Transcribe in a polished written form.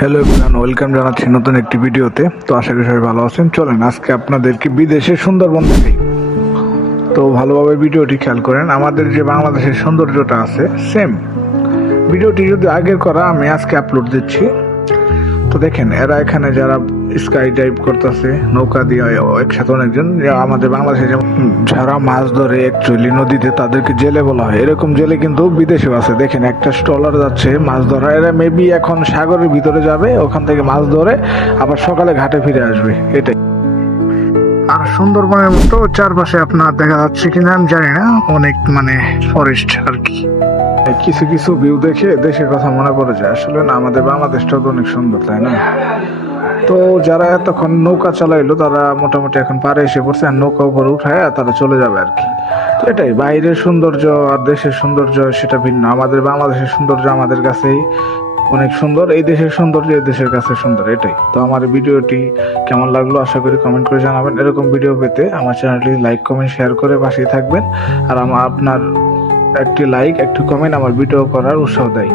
Hello everyone, welcome জানাচ্ছি নতুন একটি ভিডিওতে। তো আশা করি সবাই ভালো আছেন। চলেন আজকে আপনাদেরকে বিদেশের সুন্দরবন দেখাই। তো ভালোভাবে ভিডিওটি খেয়াল করেন। আমাদের যে বাংলাদেশের সৌন্দর্যটা আছে সেম ভিডিওটি যদি আগের করা আমি আজকে আপলোড দিচ্ছি। তো দেখেন এরা এখানে যারা স্কাই ডাইভ করতেছে নৌকা দিয়ে একসাথে অনেকজন, আমাদের বাংলাদেশে যেমন যারা মাছ ধরে অ্যাকচুয়ালি নদীতে তাদেরকে জেলে বলা হয়, এরকম জেলে কিন্তু বিদেশেও আছে। দেখেন একটা স্টলার যাচ্ছে মাছ ধরা, এরা মেবি এখন সাগরের ভিতরে যাবে, ওখান থেকে মাছ ধরে আবার সকালে ঘাটে ফিরে আসবে, এটাই। আর সুন্দরবনের মতো চারপাশে আপনার দেখা যাচ্ছে কিনা আমি জানি না, অনেক মানে ফরেস্ট আর কি। কিছু কিছু ভিউ দেখে দেশের কথা মনে পড়ে যায় আসলে। না, আমাদের বাংলাদেশটাও তো অনেক সুন্দর, তাই না? তো যারা এতক্ষণ নৌকা চালাইলো তারা মোটামুটি এখন পারে এসে পড়ছে, আর নৌকা উপরে উঠায় তারা চলে যাবে আর কি। তো এটাই, বাইরের সৌন্দর্য আর দেশের সৌন্দর্য সেটা ভিন্ন। আমাদের বাংলাদেশের সৌন্দর্য আমাদের কাছেই অনেক সুন্দর, এই দেশের সৌন্দর্য এই দেশের কাছে সুন্দর, এটাই। তো আমার ভিডিওটি কেমন লাগলো আশা করি কমেন্ট করে জানাবেন। এরকম ভিডিও পেতে আমার চ্যানেলটি লাইক কমেন্ট শেয়ার করে পাশেই থাকবেন। আর আপনার একটি লাইক একটি কমেন্ট আমার ভিডিও করার উৎসাহ দেয়।